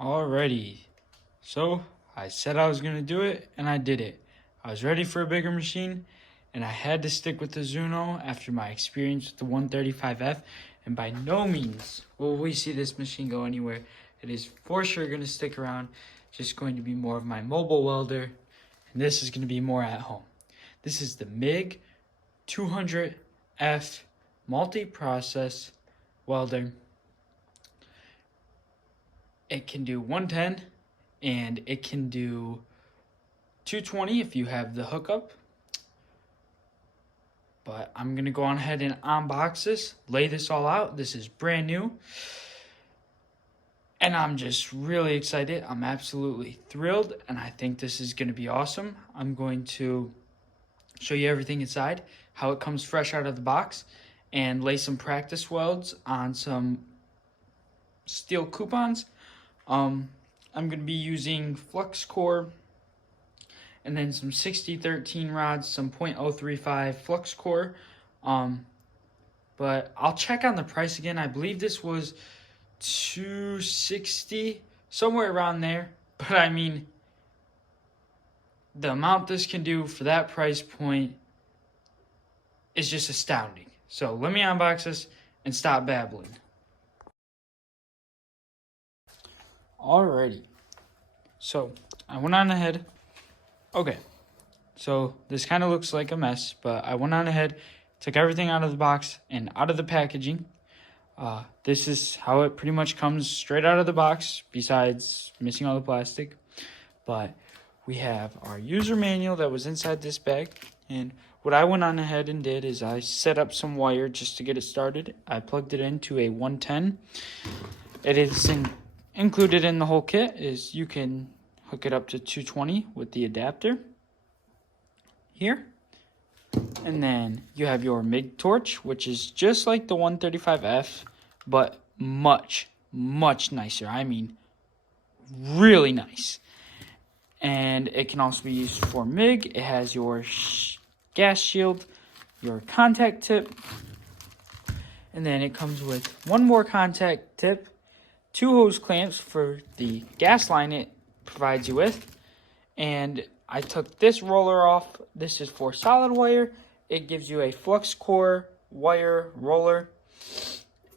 Alrighty, so I said I was gonna do it, and I did it. I was ready for a bigger machine, and I had to stick with the Azzuno after my experience with the 135F, and by no means will we see this machine go anywhere. It is for sure gonna stick around, just going to be more of my mobile welder, and this is gonna be more at home. This is the MiG-200f multi-process welder. It can do 110 and it can do 220 if you have the hookup. But I'm going to go on ahead and unbox this, lay this all out. This is brand new. And I'm just really excited. I'm absolutely thrilled. And I think this is going to be awesome. I'm going to show you everything inside, how it comes fresh out of the box, and lay some practice welds on some steel coupons. I'm going to be using flux core and then some 6013 rods, some .035 flux core. But I'll check on the price again. I believe this was $260, somewhere around there. But I mean, the amount this can do for that price point is just astounding. So let me unbox this and stop babbling. Alrighty, so I went on ahead. Okay, so this kind of looks like a mess, but I went on ahead, took everything out of the box and out of the packaging. This is how it pretty much comes straight out of the box, besides missing all the plastic. But we have our user manual that was inside this bag, and what I went on ahead and did is I set up some wire just to get it started. I plugged it into a 110. It is included in the whole kit is you can hook it up to 220 with the adapter here. And then you have your MIG torch, which is just like the 135F, but much, much nicer. I mean, really nice. And it can also be used for MIG. It has your gas shield, your contact tip, and then it comes with one more contact tip, 2 hose clamps for the gas line it provides you with. And I took this roller off. This is for solid wire. It gives you a flux core wire roller.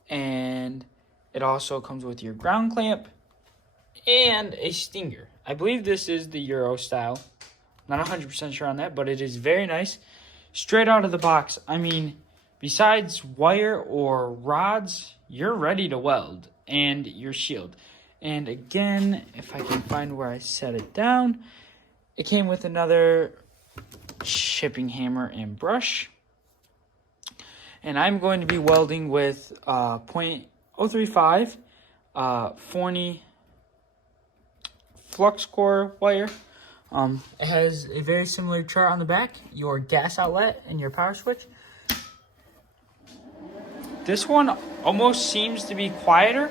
And it also comes with your ground clamp and a stinger. I believe this is the Euro style. Not 100% sure on that, but it is very nice. Straight out of the box. I mean, besides wire or rods, you're ready to weld. And your shield. And again, if I can find where I set it down, it came with another shipping hammer and brush. And I'm going to be welding with .035 40 flux core wire. It has a very similar chart on the back, your gas outlet and your power switch. This one almost seems to be quieter,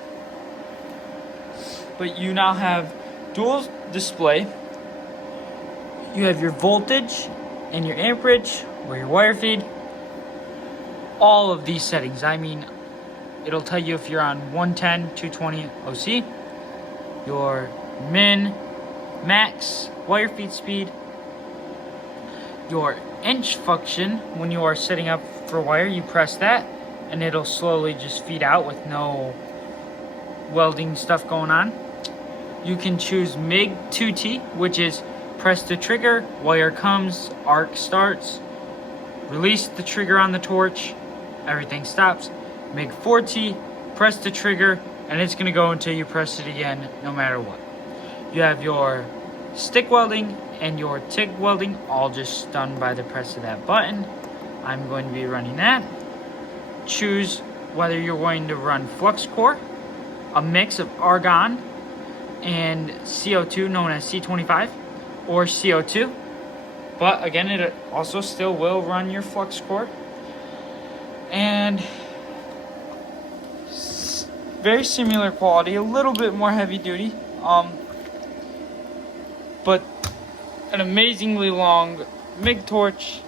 but you now have dual display. You have your voltage and your amperage or your wire feed. All of these settings. I mean, it'll tell you if you're on 110, 220 OC, your min, max, wire feed speed, your inch function. When you are setting up for wire, you press that and it'll slowly just feed out with no welding stuff going on. You can choose MIG 2T, which is press the trigger, wire comes, arc starts, release the trigger on the torch, everything stops. MIG 4T, press the trigger, and it's gonna go until you press it again, no matter what. You have your stick welding and your TIG welding, all just done by the press of that button. I'm going to be running that. Choose whether you're going to run flux core, a mix of argon and CO2 known as C25, or CO2. But again, it also still will run your flux core. And very similar quality, a little bit more heavy duty, but an amazingly long MIG torch,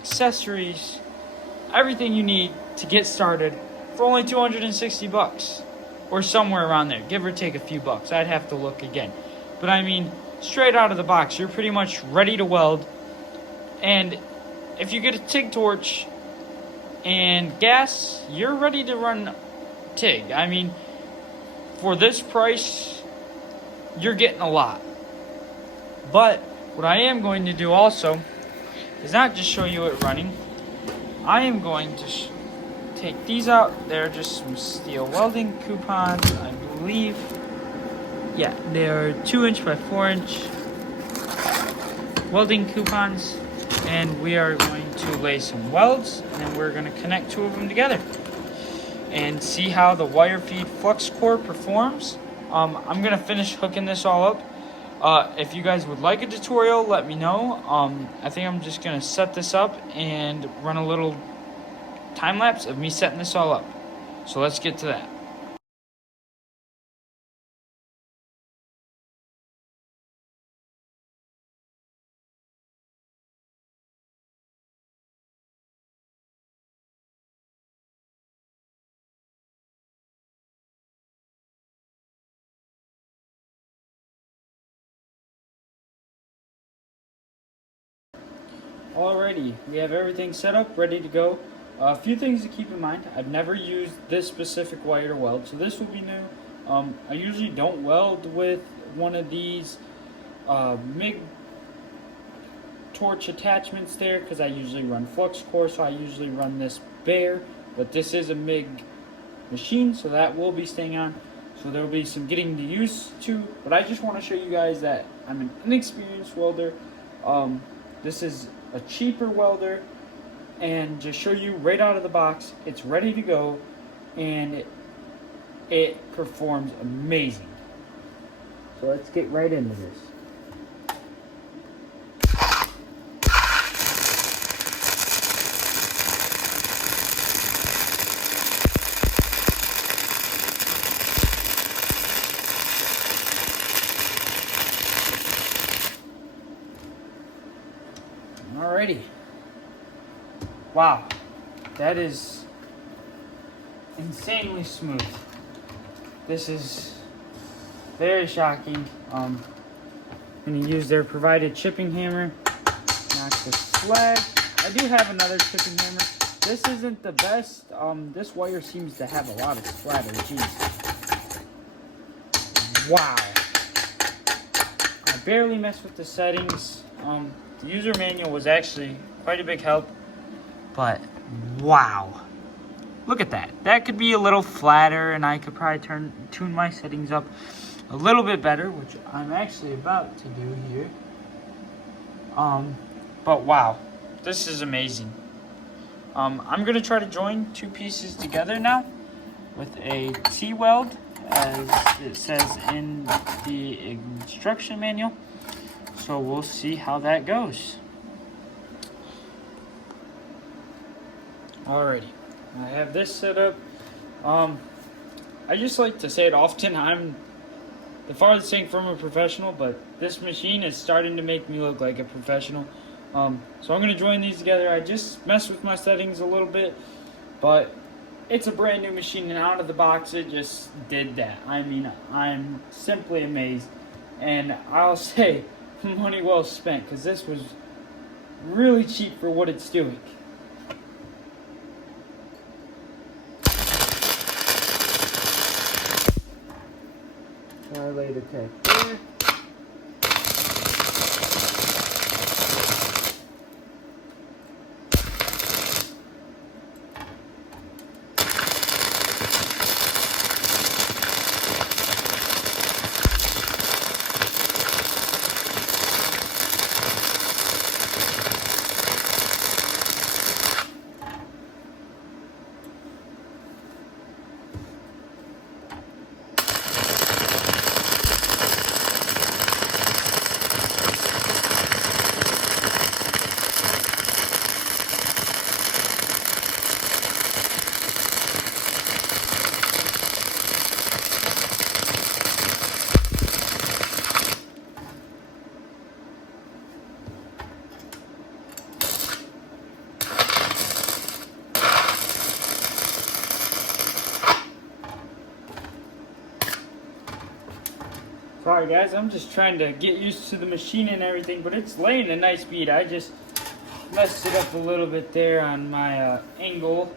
accessories, everything you need to get started for only $260. or somewhere around there, give or take a few bucks. I'd have to look again. But I mean, straight out of the box, you're pretty much ready to weld. And if you get a TIG torch and gas, you're ready to run TIG. I mean, for this price, you're getting a lot. But what I am going to do also is not just show you it running. I am going to take these out. They're just some steel welding coupons, I believe. Yeah, they're 2" by 4" welding coupons. And we are going to lay some welds, and then we're going to connect 2 of them together and see how the wire feed flux core performs. I'm going to finish hooking this all up. If you guys would like a tutorial, let me know. I think I'm just going to set this up and run a little time lapse of me setting this all up. So let's get to that. Alrighty, we have everything set up, ready to go. A few things to keep in mind. I've never used this specific wire to weld, so this will be new. I usually don't weld with one of these MiG torch attachments there because I usually run flux core, so I usually run this bare. But this is a MiG machine, so that will be staying on. So there will be some getting to use to, but I just want to show you guys that I'm an inexperienced welder. This is a cheaper welder, and just show you right out of the box, it's ready to go, and it performs amazing. So let's get right into this. Alrighty. Wow, that is insanely smooth. This is very shocking. I'm going to use their provided chipping hammer. Knock this slag. I do have another chipping hammer. This isn't the best. This wire seems to have a lot of splatter. Jeez. Wow. I barely messed with the settings. The user manual was actually quite a big help, but wow. Look at that. That could be a little flatter, and I could probably tune my settings up a little bit better, which I'm actually about to do here. But wow, this is amazing. I'm gonna try to join 2 pieces together now with a T-weld, as it says in the instruction manual. So we'll see how that goes. Alrighty, I have this set up. I just like to say it often, I'm the farthest thing from a professional, but this machine is starting to make me look like a professional. So I'm going to join these together. I just messed with my settings a little bit, but it's a brand new machine, and out of the box it just did that. I mean, I'm simply amazed, and I'll say money well spent, because this was really cheap for what it's doing. I laid a tape there. Sorry guys, I'm just trying to get used to the machine and everything, but it's laying a nice bead. I just messed it up a little bit there on my angle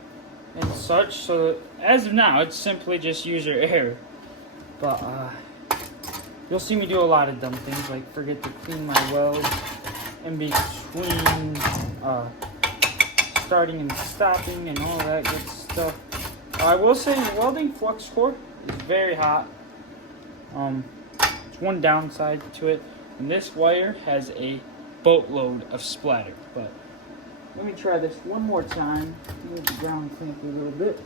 and such, so as of now it's simply just user error. But you'll see me do a lot of dumb things, like forget to clean my welds in between starting and stopping and all that good stuff. I will say welding flux core is very hot. It's one downside to it, and this wire has a boatload of splatter. But let me try this one more time. Move the ground clamp a little bit.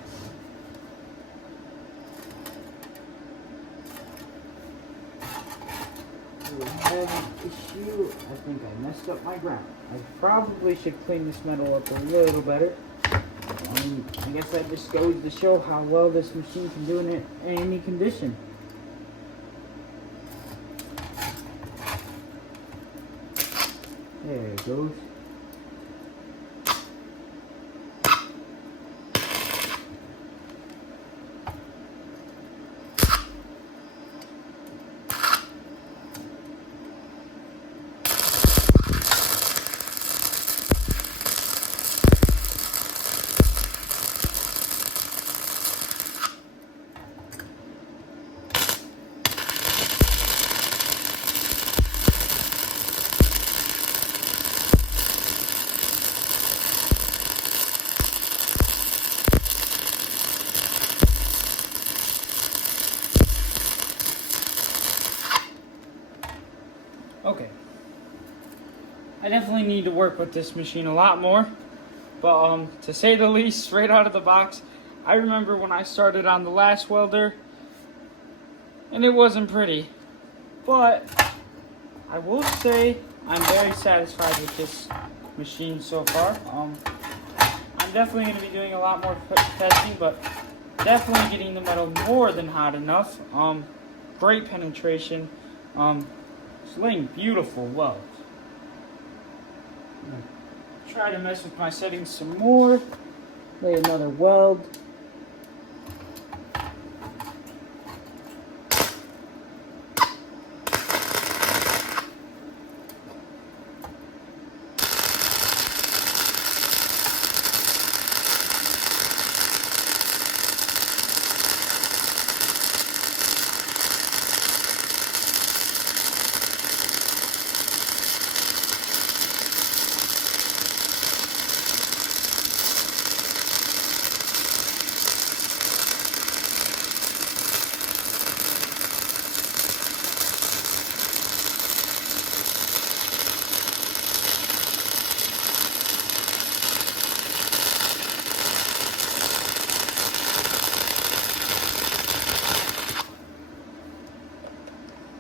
We have an issue. I think I messed up my ground. I probably should clean this metal up a little better. I guess that just goes to show how well this machine can do in any condition. There it goes. Okay, I definitely need to work with this machine a lot more, but to say the least, straight out of the box, I remember when I started on the last welder, and it wasn't pretty, but I will say I'm very satisfied with this machine so far. I'm definitely going to be doing a lot more testing, but definitely getting the metal more than hot enough. Great penetration. It's laying beautiful welds. Try to mess with my settings some more. Lay another weld.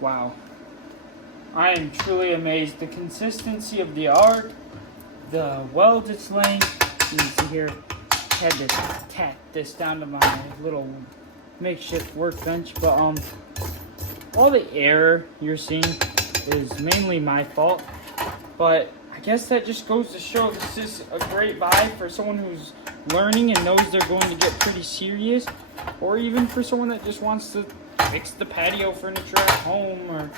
Wow, I am truly amazed. The consistency of the arc, the weld it's laying. You can see here, I had to tack this down to my little makeshift workbench, but all the error you're seeing is mainly my fault. But I guess that just goes to show this is a great buy for someone who's learning and knows they're going to get pretty serious, or even for someone that just wants to fix the patio furniture at home or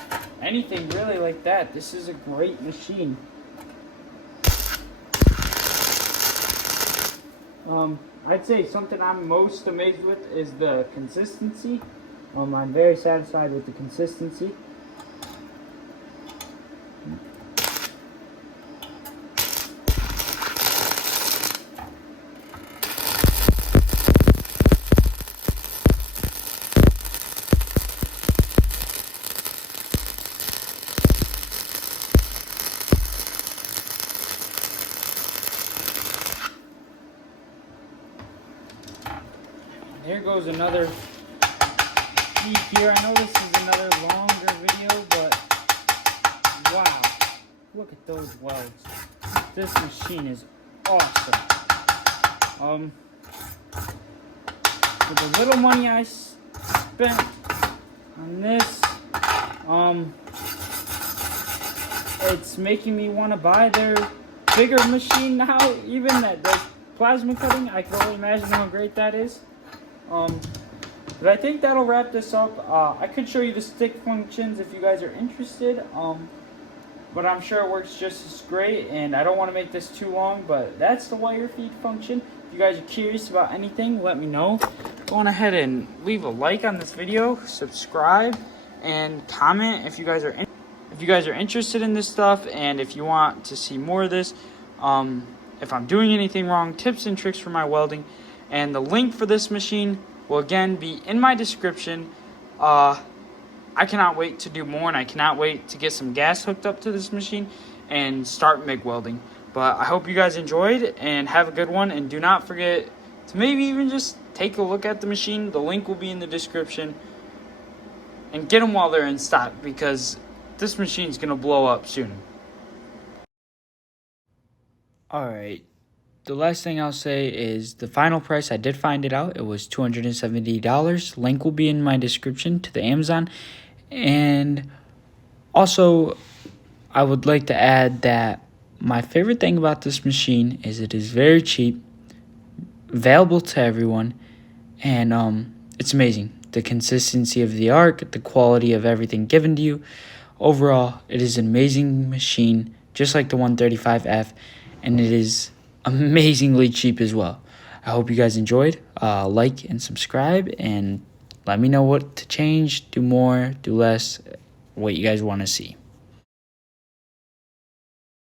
anything really like that. This is a great machine. I'd say something I'm most amazed with is the consistency. I'm very satisfied with the consistency. Here goes another peek here. I know this is another longer video, but wow, look at those welds. This machine is awesome. With the little money I spent on this, it's making me want to buy their bigger machine now, even that does plasma cutting. I can only imagine how great that is. But I think that'll wrap this up. I could show you the stick functions if you guys are interested. But I'm sure it works just as great, and I don't want to make this too long, but that's the wire feed function. If you guys are curious about anything, let me know. Go on ahead and leave a like on this video, subscribe, and comment if you guys are interested in this stuff, and if you want to see more of this. If I'm doing anything wrong, tips and tricks for my welding, and the link for this machine will again be in my description. I cannot wait to do more, and I cannot wait to get some gas hooked up to this machine and start MIG welding. But I hope you guys enjoyed, and have a good one. And do not forget to maybe even just take a look at the machine. The link will be in the description. And get them while they're in stock, because this machine's going to blow up soon. Alright, the last thing I'll say is the final price. I did find it out. It was $270. Link will be in my description to the Amazon. And also, I would like to add that my favorite thing about this machine is it is very cheap, available to everyone, and it's amazing. The consistency of the arc, the quality of everything given to you. Overall, it is an amazing machine, just like the 135F, and it is amazingly cheap as well. I hope you guys enjoyed. Like and subscribe, and let me know what to change, do more, do less, what you guys want to see.